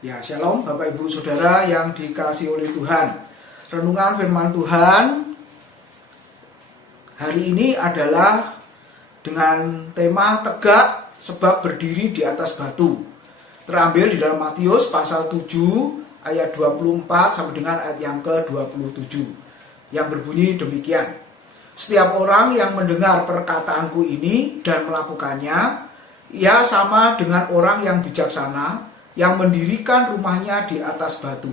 Ya, shalom Bapak Ibu Saudara yang dikasihi oleh Tuhan. Renungan firman Tuhan hari ini adalah dengan tema tegak sebab berdiri di atas batu. Terambil di dalam Matius pasal 7 ayat 24 sampai dengan ayat yang ke-27. Yang berbunyi demikian. Setiap orang yang mendengar perkataanku ini dan melakukannya, ia sama dengan orang yang bijaksana yang mendirikan rumahnya di atas batu.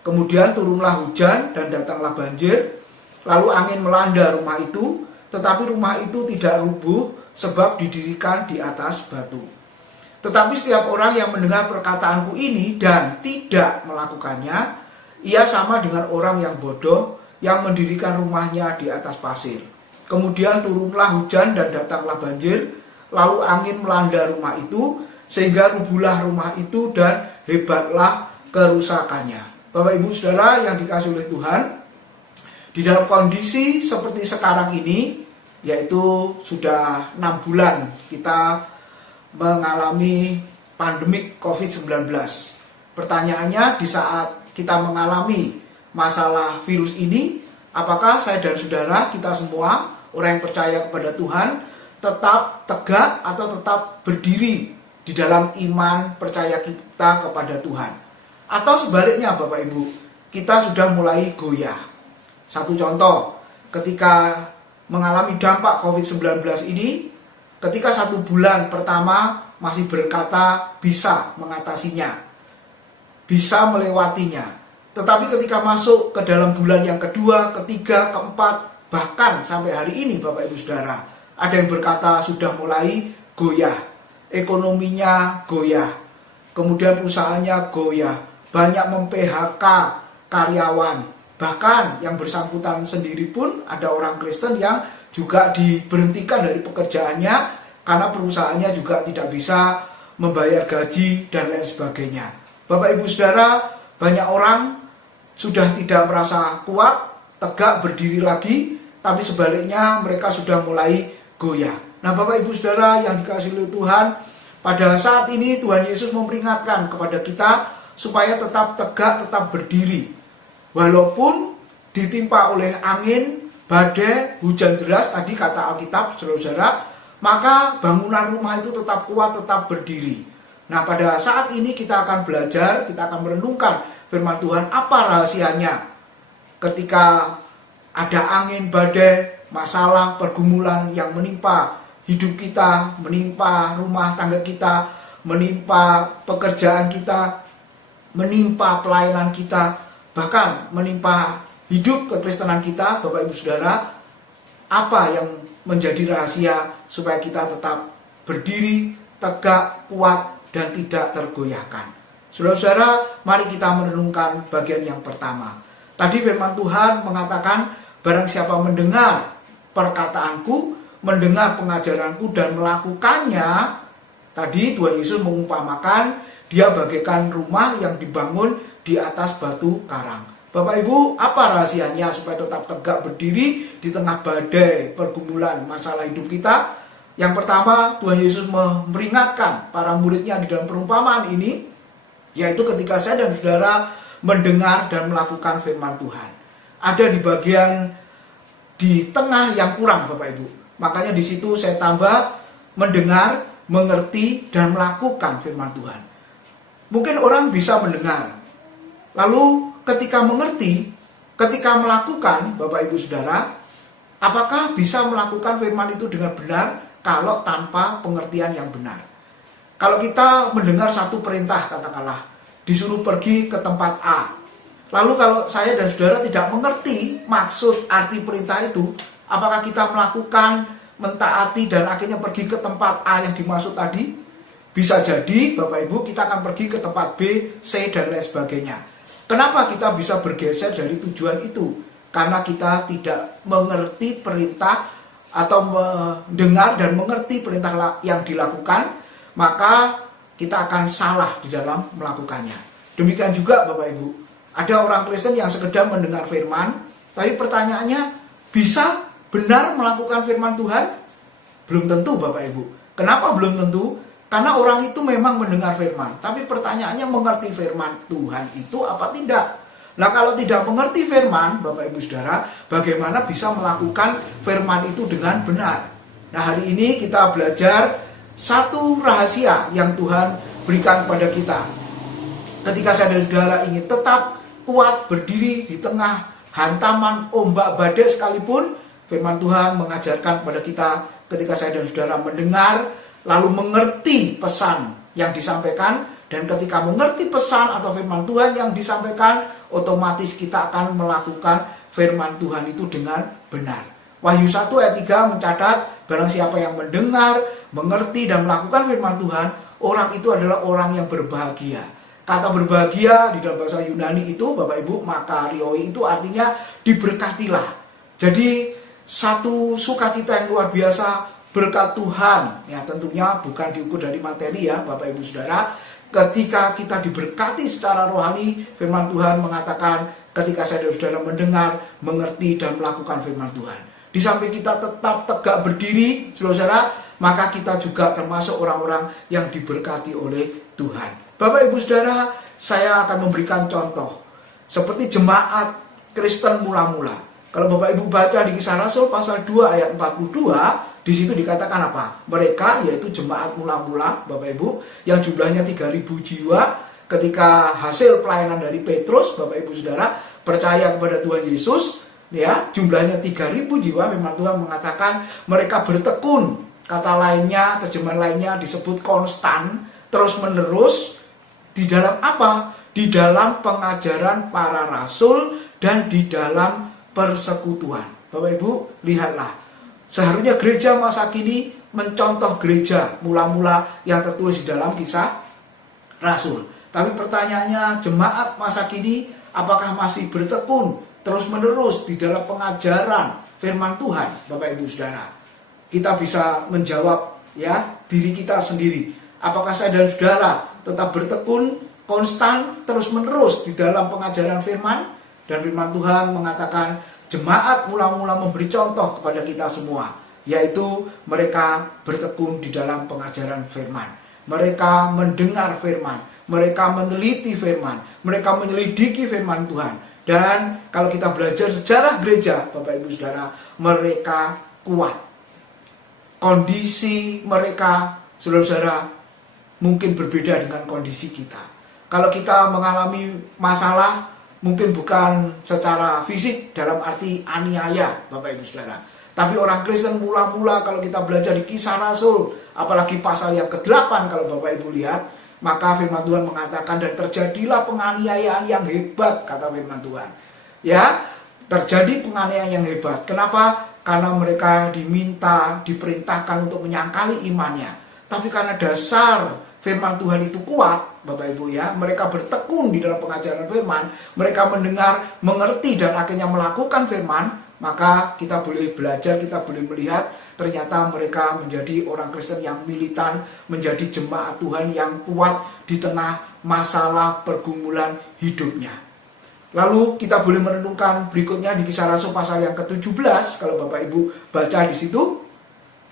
Kemudian turunlah hujan dan datanglah banjir, lalu angin melanda rumah itu, tetapi rumah itu tidak rubuh sebab didirikan di atas batu. Tetapi setiap orang yang mendengar perkataanku ini dan tidak melakukannya, ia sama dengan orang yang bodoh yang mendirikan rumahnya di atas pasir. Kemudian turunlah hujan dan datanglah banjir, lalu angin melanda rumah itu, sehingga rubuhlah rumah itu dan hebatlah kerusakannya. Bapak Ibu Saudara yang dikasihi oleh Tuhan, di dalam kondisi seperti sekarang ini, yaitu sudah 6 bulan kita mengalami pandemik COVID-19. Pertanyaannya, di saat kita mengalami masalah virus ini, apakah saya dan saudara, kita semua, orang yang percaya kepada Tuhan, tetap tegak atau tetap berdiri di dalam iman percaya kita kepada Tuhan? Atau sebaliknya Bapak Ibu, kita sudah mulai goyah. Satu contoh, ketika mengalami dampak COVID-19 ini, ketika 1 bulan pertama masih berkata bisa mengatasinya, bisa melewatinya. Tetapi ketika masuk ke dalam bulan yang kedua, ketiga, keempat, bahkan sampai hari ini Bapak Ibu Saudara, ada yang berkata sudah mulai goyah. Ekonominya goyah, kemudian perusahaannya goyah, banyak mem-PHK karyawan, bahkan yang bersangkutan sendiri pun ada orang Kristen yang juga diberhentikan dari pekerjaannya karena perusahaannya juga tidak bisa membayar gaji dan lain sebagainya. Bapak Ibu Saudara, banyak orang sudah tidak merasa kuat, tegak berdiri lagi, tapi sebaliknya mereka sudah mulai goyah. Nah Bapak Ibu Saudara yang dikasihi oleh Tuhan, pada saat ini Tuhan Yesus memperingatkan kepada kita supaya tetap tegak, tetap berdiri. Walaupun ditimpa oleh angin, badai, hujan deras, tadi kata Alkitab saudara-saudara, maka bangunan rumah itu tetap kuat, tetap berdiri. Nah pada saat ini kita akan belajar, kita akan merenungkan firman Tuhan, apa rahasianya ketika ada angin, badai, masalah, pergumulan yang menimpa hidup kita, menimpa rumah tangga kita, menimpa pekerjaan kita, menimpa pelayanan kita, bahkan menimpa hidup kekristenan kita. Bapak Ibu Saudara, apa yang menjadi rahasia supaya kita tetap berdiri, tegak, kuat, dan tidak tergoyahkan? Saudara-saudara, mari kita merenungkan bagian yang pertama. Tadi firman Tuhan mengatakan, barang siapa mendengar perkataanku, mendengar pengajaranku dan melakukannya, tadi Tuhan Yesus mengumpamakan dia bagaikan rumah yang dibangun di atas batu karang. Bapak Ibu, apa rahasianya supaya tetap tegak berdiri di tengah badai, pergumulan, masalah hidup kita? Yang pertama, Tuhan Yesus memperingatkan para muridnya di dalam perumpamaan ini, yaitu ketika saya dan saudara mendengar dan melakukan firman Tuhan. Ada di bagian di tengah yang kurang Bapak Ibu. Makanya di situ saya tambah mendengar, mengerti, dan melakukan firman Tuhan. Mungkin orang bisa mendengar, lalu ketika mengerti, ketika melakukan, Bapak Ibu Saudara, apakah bisa melakukan firman itu dengan benar kalau tanpa pengertian yang benar? Kalau kita mendengar satu perintah, katakanlah, disuruh pergi ke tempat A, lalu kalau saya dan saudara tidak mengerti maksud arti perintah itu, apakah kita melakukan, mentaati, dan akhirnya pergi ke tempat A yang dimaksud tadi? Bisa jadi Bapak Ibu kita akan pergi ke tempat B, C, dan lain sebagainya. Kenapa kita bisa bergeser dari tujuan itu? Karena kita tidak mengerti perintah atau mendengar dan mengerti perintah yang dilakukan, maka kita akan salah di dalam melakukannya. Demikian juga Bapak Ibu, ada orang Kristen yang sekedar mendengar firman, tapi pertanyaannya, bisa benar melakukan firman Tuhan? Belum tentu Bapak Ibu. Kenapa belum tentu? Karena orang itu memang mendengar firman, tapi pertanyaannya mengerti firman Tuhan itu apa tidak? Nah, kalau tidak mengerti firman, Bapak Ibu Saudara, bagaimana bisa melakukan firman itu dengan benar? Nah, hari ini kita belajar satu rahasia yang Tuhan berikan kepada kita. Ketika saudara-saudara ingin tetap kuat berdiri di tengah hantaman ombak badai sekalipun, firman Tuhan mengajarkan kepada kita ketika saudara-saudara mendengar, lalu mengerti pesan yang disampaikan, dan ketika mengerti pesan atau firman Tuhan yang disampaikan, otomatis kita akan melakukan firman Tuhan itu dengan benar. Wahyu 1 ayat 3 mencatat, barang siapa yang mendengar, mengerti dan melakukan firman Tuhan, orang itu adalah orang yang berbahagia. Kata berbahagia di dalam bahasa Yunani itu, Bapak Ibu, makarioi itu artinya diberkatilah. Jadi satu sukacita yang luar biasa berkat Tuhan. Ya, tentunya bukan diukur dari materi ya, Bapak Ibu Saudara. Ketika kita diberkati secara rohani, firman Tuhan mengatakan ketika saudara-saudara mendengar, mengerti dan melakukan firman Tuhan. Di samping kita tetap tegak berdiri, saudara, maka kita juga termasuk orang-orang yang diberkati oleh Tuhan. Bapak Ibu Saudara, saya akan memberikan contoh seperti jemaat Kristen mula-mula. Kalau Bapak Ibu baca di Kisah Rasul pasal 2 ayat 42, di situ dikatakan apa? Mereka, yaitu jemaat mula-mula, Bapak Ibu, yang jumlahnya 3.000 jiwa, ketika hasil pelayanan dari Petrus, Bapak Ibu Saudara, percaya kepada Tuhan Yesus, ya, jumlahnya 3.000 jiwa, memang Tuhan mengatakan mereka bertekun. Kata lainnya, terjemahan lainnya disebut konstan, terus-menerus, di dalam apa? Di dalam pengajaran para rasul dan di dalam persekutuan. Bapak Ibu, lihatlah. Seharusnya gereja masa kini mencontoh gereja mula-mula yang tertulis di dalam Kisah Rasul. Tapi pertanyaannya, jemaat masa kini apakah masih bertekun terus-menerus di dalam pengajaran firman Tuhan, Bapak Ibu Saudara? Kita bisa menjawab ya diri kita sendiri. Apakah saudara-saudara tetap bertekun konstan terus-menerus di dalam pengajaran firman? Dan firman Tuhan mengatakan jemaat mula-mula memberi contoh kepada kita semua, yaitu mereka bertekun di dalam pengajaran firman. Mereka mendengar firman, mereka meneliti firman, mereka menyelidiki firman Tuhan. Dan kalau kita belajar sejarah gereja, Bapak Ibu Saudara, mereka kuat. Kondisi mereka, saudara-saudara, mungkin berbeda dengan kondisi kita. Kalau kita mengalami masalah, mungkin bukan secara fisik dalam arti aniaya, Bapak Ibu Saudara. Tapi orang Kristen mula-mula kalau kita belajar di Kisah Rasul, apalagi pasal yang ke-8 kalau Bapak Ibu lihat, maka firman Tuhan mengatakan dan terjadilah penganiayaan yang hebat, kata firman Tuhan. Ya, terjadi penganiayaan yang hebat. Kenapa? Karena mereka diperintahkan untuk menyangkali imannya. Tapi karena dasar firman Tuhan itu kuat, Bapak Ibu ya, mereka bertekun di dalam pengajaran firman, mereka mendengar, mengerti dan akhirnya melakukan firman, maka kita boleh belajar, kita boleh melihat ternyata mereka menjadi orang Kristen yang militan, menjadi jemaat Tuhan yang kuat di tengah masalah pergumulan hidupnya. Lalu kita boleh merenungkan berikutnya di Kisah Rasul pasal yang ke-17, kalau Bapak Ibu baca di situ,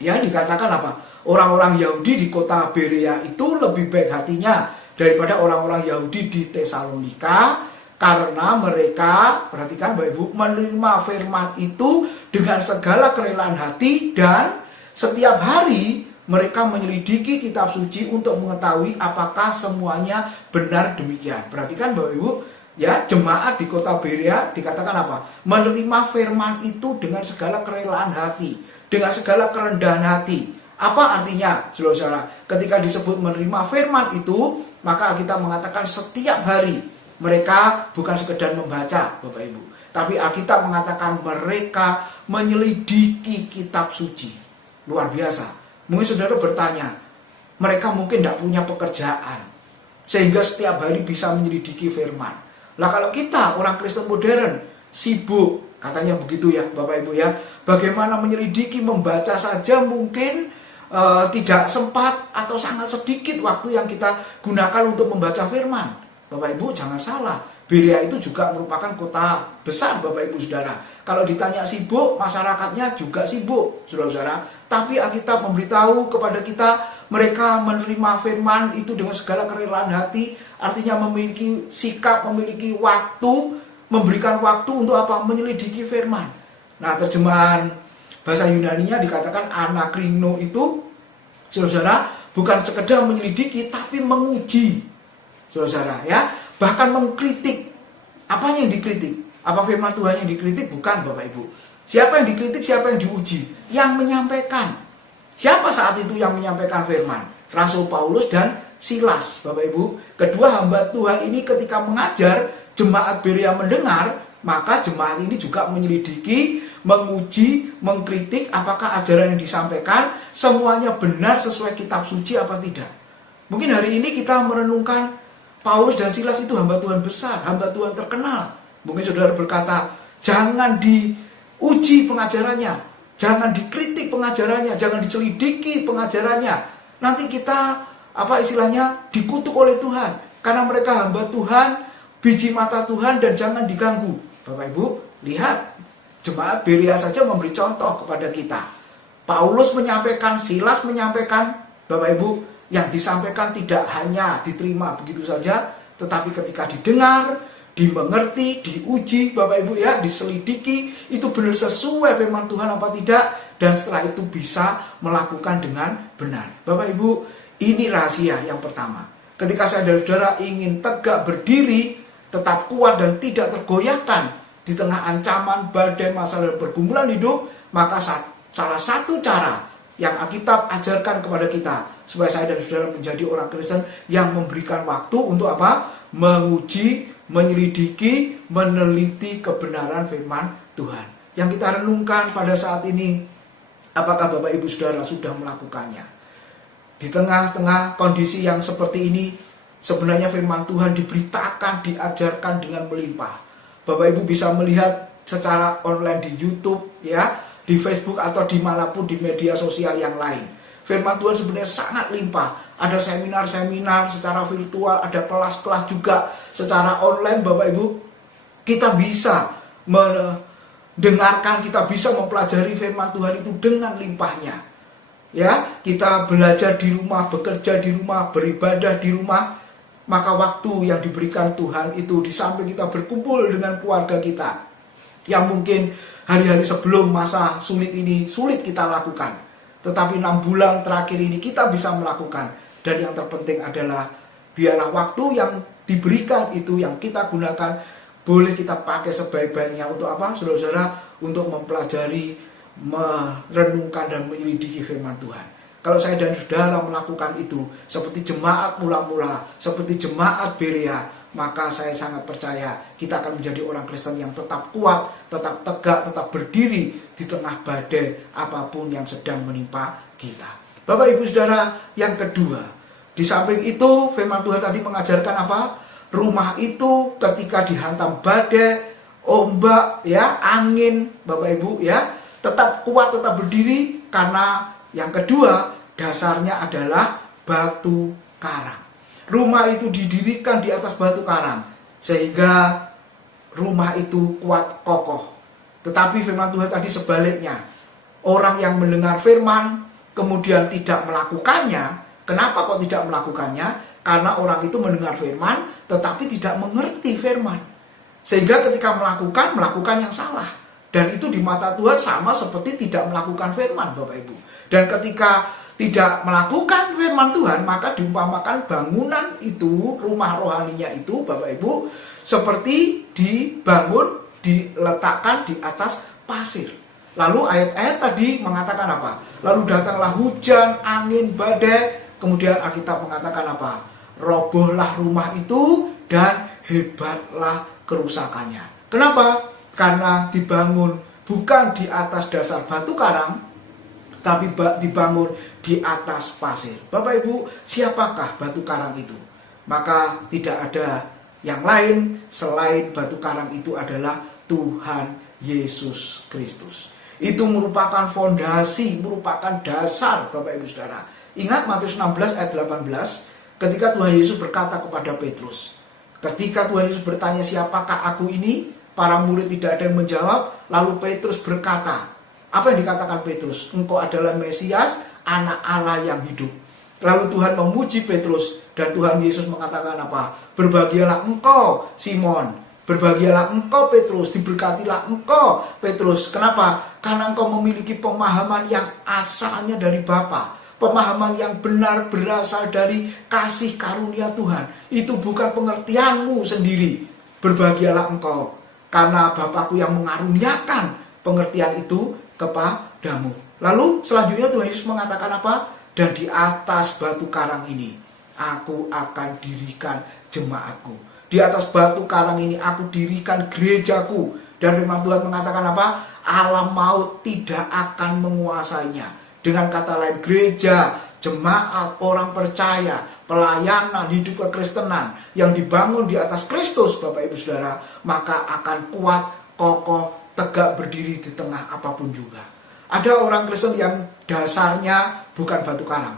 ya dikatakan apa? Orang-orang Yahudi di kota Berea itu lebih baik hatinya daripada orang-orang Yahudi di Tesalonika, karena mereka, perhatikan Bapak Ibu, menerima firman itu dengan segala kerelaan hati dan setiap hari mereka menyelidiki kitab suci untuk mengetahui apakah semuanya benar demikian. Perhatikan Bapak Ibu, ya, jemaat di kota Berea dikatakan apa? Menerima firman itu dengan segala kerelaan hati, dengan segala kerendahan hati. Apa artinya, saudara-saudara? Ketika disebut menerima firman itu, maka kita mengatakan setiap hari mereka bukan sekedar membaca, Bapak Ibu, tapi Alkitab mengatakan mereka menyelidiki kitab suci. Luar biasa. Mungkin saudara bertanya, mereka mungkin tidak punya pekerjaan sehingga setiap hari bisa menyelidiki firman. Lah kalau kita orang Kristen modern sibuk, katanya begitu ya Bapak Ibu ya, bagaimana menyelidiki, membaca saja mungkin tidak sempat atau sangat sedikit waktu yang kita gunakan untuk membaca firman. Bapak Ibu jangan salah, Berea itu juga merupakan kota besar Bapak Ibu Saudara. Kalau ditanya sibuk, masyarakatnya juga sibuk, saudara-saudara. Tapi Alkitab memberitahu kepada kita mereka menerima firman itu dengan segala kerelaan hati, artinya memiliki sikap, memiliki waktu, memberikan waktu untuk apa? Menyelidiki firman. Nah, terjemahan bahasa Yunaninya dikatakan anakrino itu, saudara, bukan sekedar menyelidiki tapi menguji, saudara, ya, bahkan mengkritik. Apanya yang dikritik? Apa firman Tuhan yang dikritik? Bukan, Bapak Ibu. Siapa yang dikritik, siapa yang diuji? Yang menyampaikan. Siapa saat itu yang menyampaikan firman? Rasul Paulus dan Silas, Bapak Ibu. Kedua hamba Tuhan ini ketika mengajar, jemaat Berea mendengar, maka jemaat ini juga menyelidiki, menguji, mengkritik apakah ajaran yang disampaikan semuanya benar sesuai kitab suci apa tidak. Mungkin hari ini kita merenungkan Paulus dan Silas itu hamba Tuhan besar, hamba Tuhan terkenal. Mungkin saudara berkata, jangan diuji pengajarannya, jangan dikritik pengajarannya, jangan diselidiki pengajarannya. Nanti kita dikutuk oleh Tuhan, karena mereka hamba Tuhan, biji mata Tuhan, dan jangan diganggu. Bapak Ibu, lihat, jemaat Berea saja memberi contoh kepada kita. Paulus menyampaikan, Silas menyampaikan, Bapak Ibu, yang disampaikan tidak hanya diterima begitu saja, tetapi ketika didengar, dimengerti, diuji, Bapak Ibu ya, diselidiki, itu benar sesuai firman Tuhan apa tidak, dan setelah itu bisa melakukan dengan benar. Bapak Ibu, ini rahasia yang pertama. Ketika saya dan saudara ingin tegak berdiri, tetap kuat dan tidak tergoyahkan di tengah ancaman, badai, masalah, dan pergumulan hidup, maka salah satu cara yang Alkitab ajarkan kepada kita supaya saya dan saudara menjadi orang Kristen yang memberikan waktu untuk apa? Menguji, menyelidiki, meneliti kebenaran firman Tuhan. Yang kita renungkan pada saat ini, apakah Bapak Ibu Saudara sudah melakukannya? Di tengah-tengah kondisi yang seperti ini, sebenarnya firman Tuhan diberitakan, diajarkan dengan melimpah. Bapak Ibu bisa melihat secara online di YouTube, ya, di Facebook atau dimanapun di media sosial yang lain. Firman Tuhan sebenarnya sangat limpah. Ada seminar-seminar secara virtual, ada kelas-kelas juga secara online, Bapak Ibu. Kita bisa mendengarkan, kita bisa mempelajari firman Tuhan itu dengan limpahnya. Ya, kita belajar di rumah, bekerja di rumah, beribadah di rumah. Maka waktu yang diberikan Tuhan itu di samping kita berkumpul dengan keluarga kita, yang mungkin hari-hari sebelum masa sulit ini sulit kita lakukan, tetapi 6 bulan terakhir ini kita bisa melakukan. Dan yang terpenting adalah biarlah waktu yang diberikan itu yang kita gunakan boleh kita pakai sebaik-baiknya untuk apa, saudara-saudara? Untuk mempelajari, merenungkan dan menyelidiki firman Tuhan. Kalau saya dan saudara melakukan itu seperti jemaat mula-mula, seperti jemaat Berea, maka saya sangat percaya kita akan menjadi orang Kristen yang tetap kuat, tetap tegak, tetap berdiri di tengah badai apapun yang sedang menimpa kita. Bapak Ibu Saudara, yang kedua, di samping itu firman Tuhan tadi mengajarkan apa? Rumah itu ketika dihantam badai, ombak, ya, angin, Bapak Ibu ya, tetap kuat, tetap berdiri, karena yang kedua dasarnya adalah batu karang. Rumah itu didirikan di atas batu karang, sehingga rumah itu kuat kokoh. Tetapi firman Tuhan tadi sebaliknya, orang yang mendengar firman kemudian tidak melakukannya. Kenapa kok tidak melakukannya? Karena orang itu mendengar firman tetapi tidak mengerti firman, sehingga ketika melakukan yang salah. Dan itu di mata Tuhan sama seperti tidak melakukan firman, Bapak Ibu. Dan ketika tidak melakukan firman Tuhan, maka diumpamakan bangunan itu, rumah rohaninya itu, Bapak Ibu, seperti dibangun, diletakkan di atas pasir. Lalu ayat-ayat tadi mengatakan apa? Lalu datanglah hujan, angin, badai. Kemudian Alkitab mengatakan apa? Robohlah rumah itu dan hebatlah kerusakannya. Kenapa? Karena dibangun bukan di atas dasar batu karang, tapi dibangun di atas pasir. Bapak Ibu, siapakah batu karang itu? Maka tidak ada yang lain selain batu karang itu adalah Tuhan Yesus Kristus. Itu merupakan fondasi, merupakan dasar, Bapak Ibu Saudara. Ingat Matius 16 ayat 18, ketika Tuhan Yesus berkata kepada Petrus, ketika Tuhan Yesus bertanya, siapakah aku ini? Para murid tidak ada yang menjawab. Lalu Petrus berkata, apa yang dikatakan Petrus? Engkau adalah Mesias, anak Allah yang hidup. Lalu Tuhan memuji Petrus dan Tuhan Yesus mengatakan apa? Berbahagialah engkau Simon, berbahagialah engkau Petrus, diberkatilah engkau Petrus. Kenapa? Karena engkau memiliki pemahaman yang asalnya dari Bapa. Pemahaman yang benar berasal dari kasih karunia Tuhan. Itu bukan pengertianmu sendiri. Berbahagialah engkau, karena Bapakku yang mengaruniakan pengertian itu kepadamu. Lalu selanjutnya Tuhan Yesus mengatakan apa? Dan di atas batu karang ini aku akan dirikan jemaatku. Di atas batu karang ini aku dirikan gerejaku. Dan firman Tuhan mengatakan apa? Alam maut tidak akan menguasainya. Dengan kata lain, gereja, jemaat, orang percaya, pelayanan, hidup kekristenan yang dibangun di atas Kristus, Bapak Ibu Saudara, maka akan kuat, kokoh, tegak berdiri di tengah apapun juga. Ada orang Kristen yang dasarnya bukan batu karang.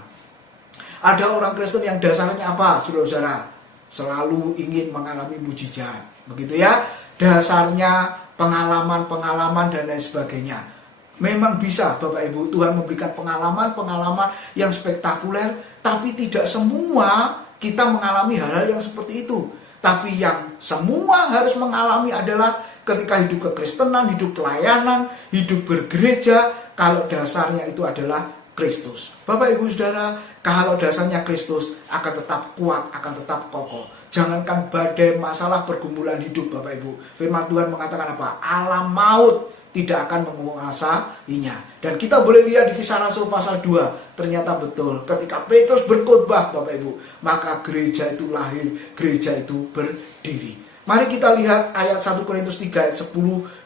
Ada orang Kristen yang dasarnya apa, saudara-saudara? Selalu ingin mengalami mujizat, begitu ya. Dasarnya pengalaman-pengalaman dan lain sebagainya. Memang bisa Bapak Ibu, Tuhan memberikan pengalaman-pengalaman yang spektakuler, tapi tidak semua kita mengalami hal-hal yang seperti itu. Tapi yang semua harus mengalami adalah ketika hidup kekristenan, hidup pelayanan, hidup bergereja, kalau dasarnya itu adalah Kristus. Bapak Ibu Saudara, kalau dasarnya Kristus akan tetap kuat, akan tetap kokoh. Jangankan badai masalah pergumulan hidup Bapak Ibu. Firman Tuhan mengatakan apa? Alam maut tidak akan menguasainya. Dan kita boleh lihat di Kisah Rasul pasal 2. Ternyata betul. Ketika Petrus berkhotbah Bapak Ibu, maka gereja itu lahir, gereja itu berdiri. Mari kita lihat ayat 1 Korintus 3 ayat 10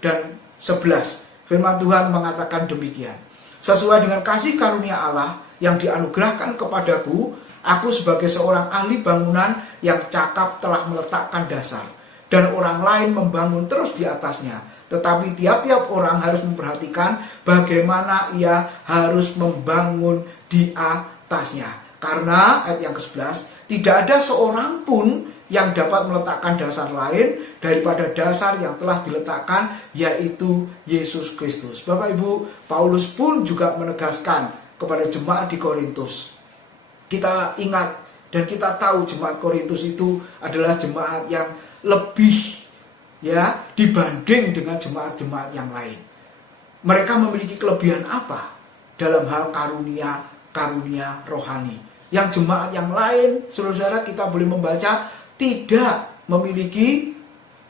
dan 11. Firman Tuhan mengatakan demikian. Sesuai dengan kasih karunia Allah yang dianugerahkan kepadaku, aku sebagai seorang ahli bangunan yang cakap telah meletakkan dasar, dan orang lain membangun terus di atasnya. Tetapi tiap-tiap orang harus memperhatikan bagaimana ia harus membangun di atasnya. Karena ayat yang ke-11, tidak ada seorang pun yang dapat meletakkan dasar lain daripada dasar yang telah diletakkan, yaitu Yesus Kristus. Bapak Ibu, Paulus pun juga menegaskan kepada jemaat di Korintus. Kita ingat dan kita tahu jemaat Korintus itu adalah jemaat yang lebih dibanding dengan jemaat-jemaat yang lain. Mereka memiliki kelebihan apa dalam hal karunia rohani? Yang jemaat yang lain, saudara-saudara, kita boleh membaca tidak memiliki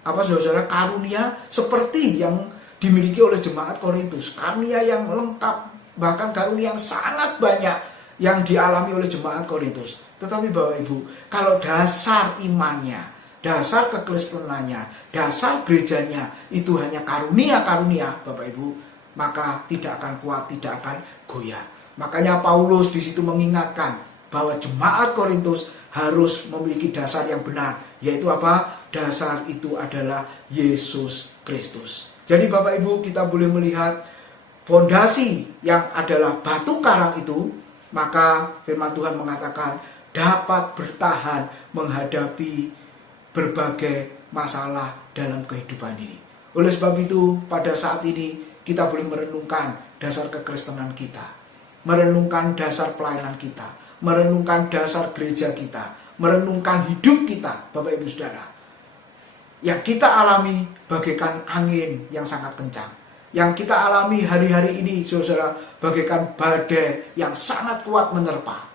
saudara-saudara, karunia seperti yang dimiliki oleh jemaat Korintus. Karunia yang lengkap, bahkan karunia yang sangat banyak yang dialami oleh jemaat Korintus. Tetapi Bapak Ibu, kalau dasar imannya, dasar kekristenannya, dasar gerejanya itu hanya karunia-karunia Bapak Ibu, maka tidak akan kuat, tidak akan goyah. Makanya Paulus di situ mengingatkan bahwa jemaat Korintus harus memiliki dasar yang benar, yaitu apa? Dasar itu adalah Yesus Kristus. Jadi Bapak Ibu, kita boleh melihat fondasi yang adalah batu karang itu, maka firman Tuhan mengatakan dapat bertahan menghadapi berbagai masalah dalam kehidupan ini. Oleh sebab itu, pada saat ini kita boleh merenungkan dasar kekristenan kita, merenungkan dasar pelayanan kita, merenungkan dasar gereja kita, merenungkan hidup kita, Bapak Ibu Saudara. Yang kita alami bagaikan angin yang sangat kencang. Yang kita alami hari-hari ini, saudara, bagaikan badai yang sangat kuat menerpa.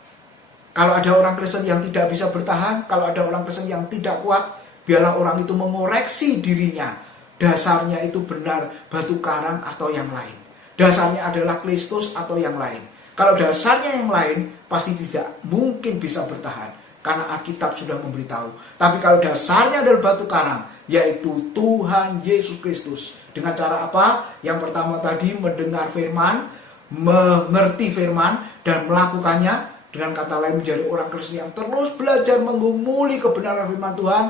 Kalau ada orang Kristen yang tidak bisa bertahan, kalau ada orang Kristen yang tidak kuat, biarlah orang itu mengoreksi dirinya. Dasarnya itu benar batu karang atau yang lain. Dasarnya adalah Kristus atau yang lain. Kalau dasarnya yang lain, pasti tidak mungkin bisa bertahan. Karena Alkitab sudah memberitahu. Tapi kalau dasarnya adalah batu karang, yaitu Tuhan Yesus Kristus. Dengan cara apa? Yang pertama tadi mendengar firman, mengerti firman, dan melakukannya. Dengan kata lain menjadi orang Kristen yang terus belajar menggumuli kebenaran firman Tuhan.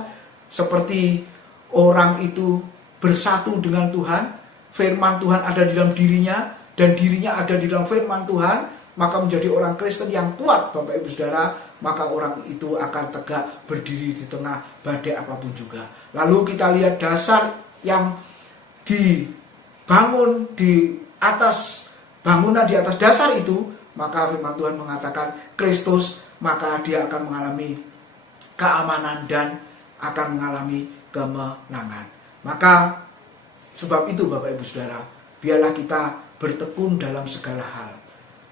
Seperti orang itu bersatu dengan Tuhan. Firman Tuhan ada di dalam dirinya, dan dirinya ada di dalam firman Tuhan. Maka menjadi orang Kristen yang kuat, Bapak Ibu Saudara. Maka orang itu akan tegak berdiri di tengah badai apapun juga. Lalu kita lihat dasar yang dibangun di atas bangunan, di atas dasar itu. Maka firman Tuhan mengatakan Kristus maka dia akan mengalami keamanan dan akan mengalami kemenangan. Maka sebab itu Bapak Ibu Saudara, biarlah kita bertekun dalam segala hal.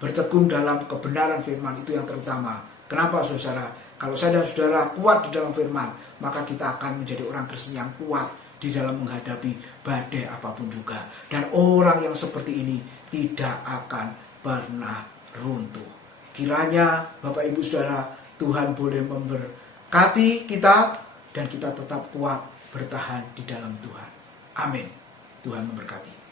Bertekun dalam kebenaran firman itu yang terutama. Kenapa saudara? Kalau saya dan saudara kuat di dalam firman, maka kita akan menjadi orang Kristen yang kuat di dalam menghadapi badai apapun juga. Dan orang yang seperti ini tidak akan pernah runtuh. Kiranya Bapak Ibu Saudara, Tuhan boleh memberkati kita dan kita tetap kuat bertahan di dalam Tuhan. Amin. Tuhan memberkati.